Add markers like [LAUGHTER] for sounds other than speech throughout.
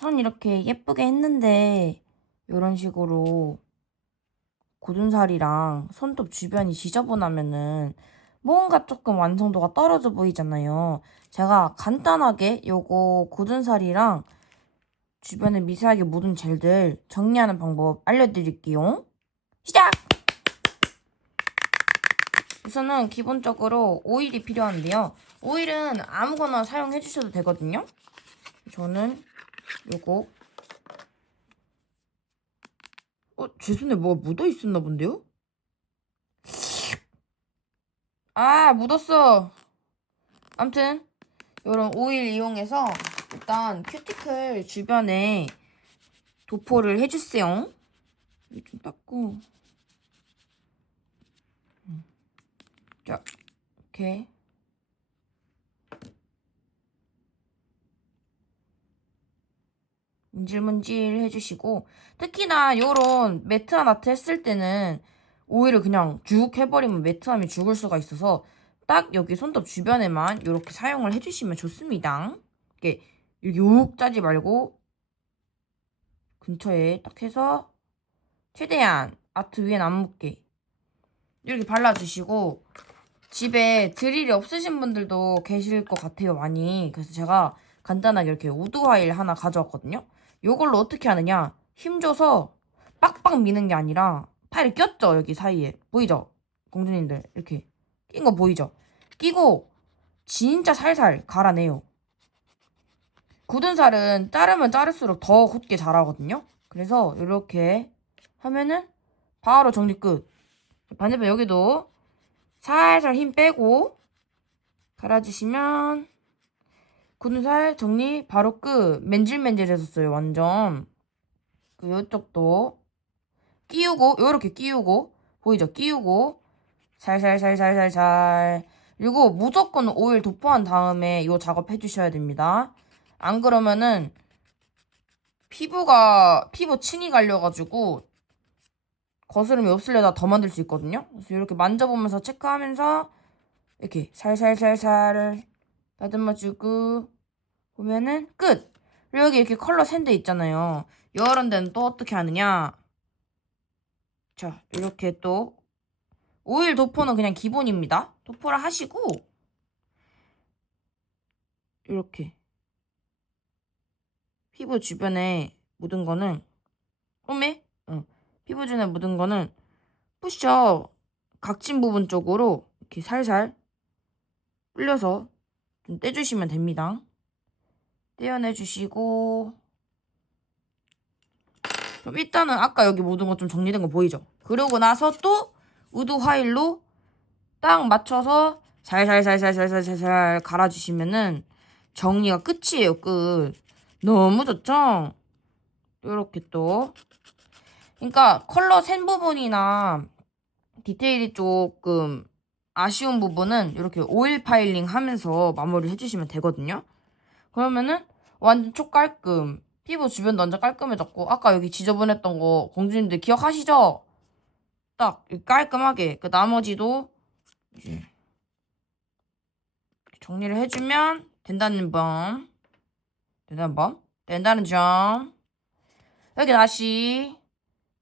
선 이렇게 예쁘게 했는데 이런 식으로 고든살이랑 손톱 주변이 지저분하면은 뭔가 조금 완성도가 떨어져 보이잖아요. 제가 간단하게 요거 고든살이랑 주변에 미세하게 묻은 젤들 정리하는 방법 알려드릴게요. 시작! 우선은 기본적으로 오일이 필요한데요. 오일은 아무거나 사용해 주셔도 되거든요. 저는 요거 어, 제 손에 뭐가 묻어 있었나 본데요? 아, 묻었어. 암튼 요런 오일 이용해서 일단 큐티클 주변에 도포를 해주세요. 좀 닦고. 음. 자, 이렇게. 문질문질 해주시고 특히나 요런 매트한 아트 했을 때는 오일을 그냥 쭉 해버리면 매트함이 죽을 수가 있어서 딱 여기 손톱 주변에만 이렇게 사용을 해주시면 좋습니다. 이렇게 욱 짜지 말고 근처에 딱 해서 최대한 아트 위엔 안 묻게 이렇게 발라주시고 집에 드릴이 없으신 분들도 계실 것 같아요 많이 그래서 제가 간단하게 이렇게 우드 화일 하나 가져왔거든요 요걸로 어떻게 하느냐? 힘줘서 빡빡 미는 게 아니라 파일이 꼈죠 여기 사이에. 보이죠? 공주님들 이렇게. 낀 거 보이죠? 끼고 진짜 살살 갈아내요. 굳은 살은 자르면 자를수록 더 굳게 자라거든요? 그래서 이렇게 하면은 바로 정리 끝. 반대편 여기도 살살 힘 빼고 갈아주시면 굳은 살 정리 바로 끝. 맨질맨질해졌어요 완전. 그 이쪽도 끼우고 요렇게 끼우고 보이죠? 끼우고. 살살살살살살. 그리고 무조건 오일 도포한 다음에 요 작업 해 주셔야 됩니다. 안 그러면은 피부가 피부 층이 갈려가지고 거스름이 없으려다 더 만들 수 있거든요. 그래서 이렇게 만져보면서 체크하면서 이렇게 살살살살 다듬어주고 보면은 끝. 그리고 여기 이렇게 컬러 샌드 있잖아요. 이런 데는 또 어떻게 하느냐? 자, 이렇게 또 오일 도포는 그냥 기본입니다. 도포를 하시고 이렇게 피부 주변에 묻은 거는 오메? 어. 피부 주변에 묻은 거는 푸셔 각진 부분 쪽으로 이렇게 살살 불려서 좀 떼주시면 됩니다. 떼어내주시고 그럼 일단은 아까 여기 모든 거좀 정리된 거 보이죠? 그러고 나서 또 우드 화일로 딱 맞춰서 살살살살살살살 갈아주시면은 정리가 끝이에요 끝 너무 좋죠? 이렇게 또 그러니까 컬러 센 부분이나 디테일이 조금 아쉬운 부분은 이렇게 오일 파일링 하면서 마무리 해주시면 되거든요. 그러면은 완전 촉 깔끔 피부 주변도 완전 깔끔해졌고 아까 여기 지저분했던 거 공주님들 기억하시죠? 딱 깔끔하게 그 나머지도 정리를 해주면 된다는 점 된다는 점 된다는 점 여기 다시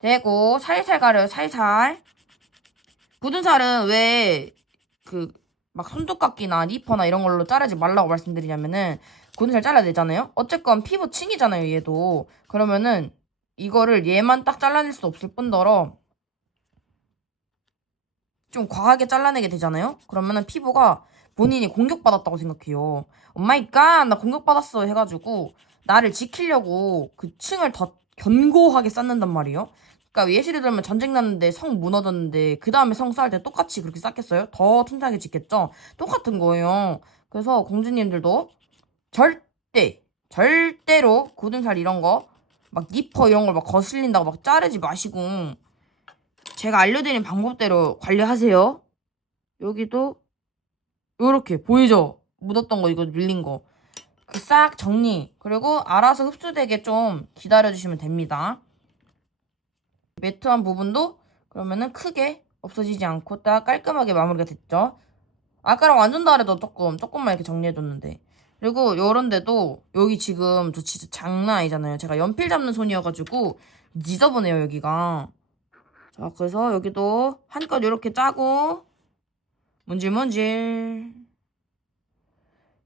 대고 살살 가려요 살살 굳은 살은 왜 그 막 손톱깎이나 니퍼나 이런 걸로 자르지 말라고 말씀드리냐면은 굳은 살 잘라야 되잖아요? 어쨌건 피부 층이잖아요 얘도. 그러면은 이거를 얘만 딱 잘라낼 수 없을 뿐더러 좀 과하게 잘라내게 되잖아요? 그러면은 피부가 본인이 공격받았다고 생각해요. 오마이갓 나 공격받았어. 해가지고 나를 지키려고 그 층을 더 견고하게 쌓는단 말이에요 그러니까 예시를 들면 전쟁 났는데 성 무너졌는데 그 다음에 성 쌓을 때 똑같이 그렇게 쌓겠어요? 더 튼튼하게 짓겠죠? 똑같은 거예요. 그래서 공주님들도 절대 절대로 굳은 살 이런 거 막 니퍼 이런 걸 막 거슬린다고 막 자르지 마시고 제가 알려드린 방법대로 관리하세요. 여기도 요렇게 보이죠? 묻었던 거 이거 밀린 거. 그싹 정리. 그리고 알아서 흡수되게 좀 기다려주시면 됩니다. 매트한 부분도 그러면은 크게 없어지지 않고 딱 깔끔하게 마무리가 됐죠. 아까랑 완전 다르죠 조금 조금만 이렇게 정리해줬는데 그리고 요런 데도 여기 지금 저 진짜 장난 아니잖아요. 제가 연필 잡는 손이어가지고 지저분해요 여기가. 자 그래서 여기도 한껏 이렇게 짜고 문질문질.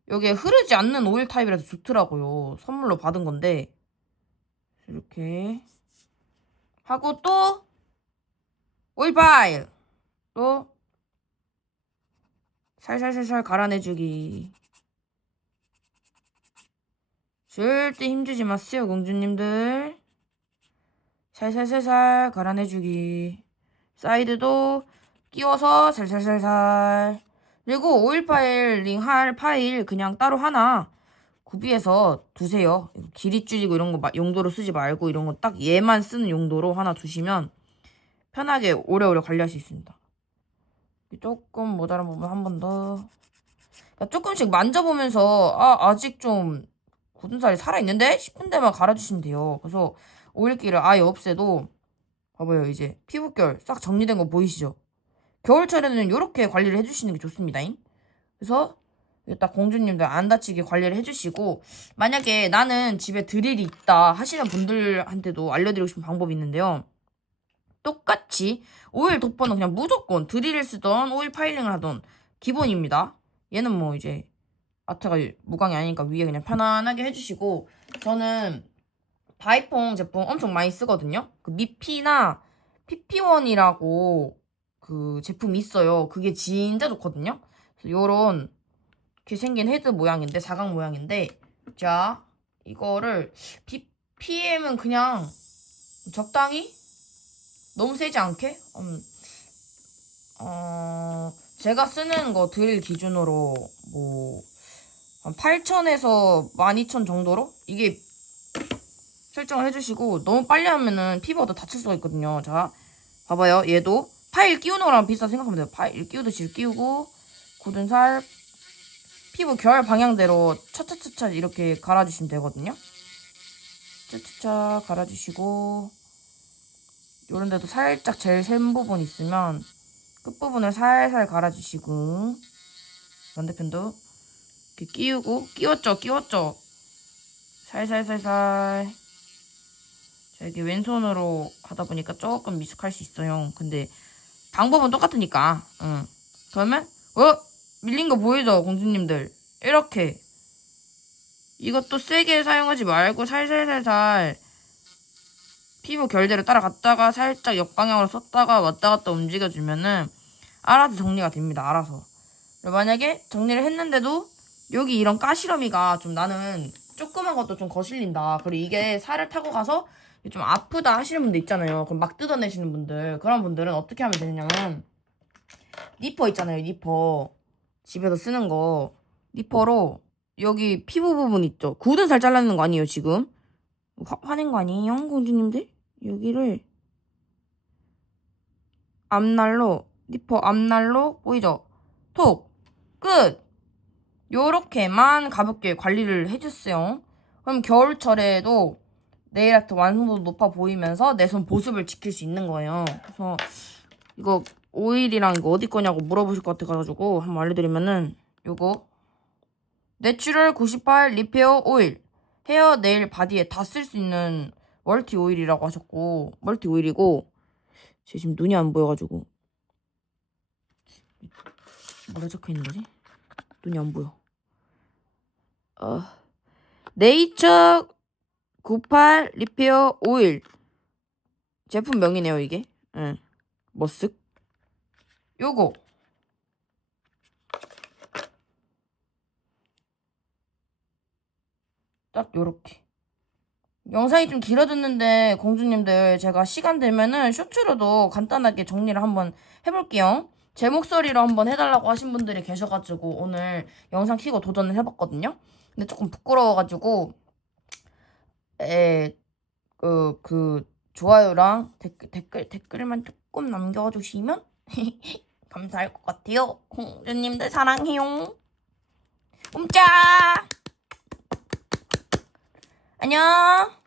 여기에 흐르지 않는 오일 타입이라서 좋더라고요. 선물로 받은 건데 이렇게 하고 또 오일 파일 또 살살살살 갈아내주기. 절대 힘주지 마세요, 공주님들. 살살살살 갈아내주기. 사이드도 끼워서 살살살살. 그리고 오일 파일 링 할 파일 그냥 따로 하나 구비해서 두세요. 길이 줄이고 이런 거 마- 용도로 쓰지 말고 이런 거 딱 얘만 쓰는 용도로 하나 두시면 편하게 오래오래 관리할 수 있습니다. 조금 모자란 부분 한 번 더. 그러니까 조금씩 만져보면서 아 아직 좀 굳은 살이 살아있는데 싶은 데만 갈아주시면 돼요. 그래서 오일기를 아예 없애도 봐봐요 이제 피부결 싹 정리된 거 보이시죠? 겨울철에는 이렇게 관리를 해주시는 게 좋습니다. 그래서 이거 딱 공주님들 안 다치게 관리를 해주시고 만약에 나는 집에 드릴이 있다 하시는 분들한테도 알려드리고 싶은 방법이 있는데요. 똑같이 오일 덮어는 그냥 무조건 드릴을 쓰던 오일 파일링을 하던 기본입니다. 얘는 뭐 이제 아트가 무광이 아니니까 위에 그냥 편안하게 해주시고 저는 바이퐁 제품 엄청 많이 쓰거든요. 그 미피나 PP1이라고 그 제품이 있어요. 그게 진짜 좋거든요. 그래서 요런 이렇게 생긴 헤드 모양인데 사각 모양인데 자 이거를 BPM은 그냥 적당히 너무 세지 않게 음, 어 제가 쓰는 거 드릴 기준으로 뭐한 8,000에서 12,000 정도로 이게 설정을 해주시고 너무 빨리 하면은 피부가 다칠 수가 있거든요. 자 봐봐요. 얘도 파일 끼우는 거랑 비슷하다 생각하면 돼요. 파일 끼우듯이 끼우고 굳은 살 피부 결 방향대로 차차차차 이렇게 갈아주시면 되거든요. 차차차 갈아주시고 요런 데도 살짝 제일 센 부분 있으면 끝부분을 살살 갈아주시고 반대편도 이렇게 끼우고 끼웠죠 끼웠죠 살살살살 자 이게 왼손으로 하다 보니까 조금 미숙할 수 있어요 근데 방법은 똑같으니까 응. 그러면 어? 밀린 거 보이죠 공주님들 이렇게 이것도 세게 사용하지 말고 살살살살 피부 결대로 따라갔다가 살짝 역방향으로 썼다가 왔다 갔다 움직여주면은 알아서 정리가 됩니다. 알아서. 만약에 정리를 했는데도 여기 이런 까시러미가 좀 나는 조그만 것도 좀 거슬린다. 그리고 이게 살을 타고 가서 좀 아프다 하시는 분들 있잖아요. 그럼 막 뜯어내시는 분들. 그런 분들은 어떻게 하면 되냐면 니퍼 있잖아요. 니퍼. 집에서 쓰는 거. 니퍼로 여기 피부 부분 있죠. 굳은 살 잘라내는 거 아니에요, 지금? 화, 화낸 거 아니에요, 공주님들? 여기를 앞날로 니퍼 앞날로 보이죠? 톡! 끝! 요렇게만 가볍게 관리를 해주세요. 그럼 겨울철에도 네일 아트 완성도 높아 보이면서 내 손 보습을 지킬 수 있는 거예요. 그래서 이거 오일이랑 이거 어디 거냐고 물어보실 것 같아가지고 한번 알려드리면은 요거 내추럴 98 리페어 오일 헤어 네일 바디에 다 쓸 수 있는 멀티 오일이라고 하셨고 멀티 오일이고 제 지금 눈이 안 보여가지고 뭐라 적혀 있는 거지? 눈이 안 보여. 어 네이처 98 리페어 오일 제품명이네요 이게. 응. 머쓱. 요거 딱 요렇게. 영상이 좀 길어졌는데 공주님들 제가 시간 되면은 쇼츠로도 간단하게 정리를 한번 해볼게요. 제 목소리로 한번 해달라고 하신 분들이 계셔가지고 오늘 영상 키고 도전을 해봤거든요. 근데 조금 부끄러워가지고 에, 그, 그 좋아요랑 댓글, 댓글 댓글만 조금 남겨주시면 [LAUGHS] 감사할 것 같아요. 공주님들 사랑해요. 꼼짝! 안녕.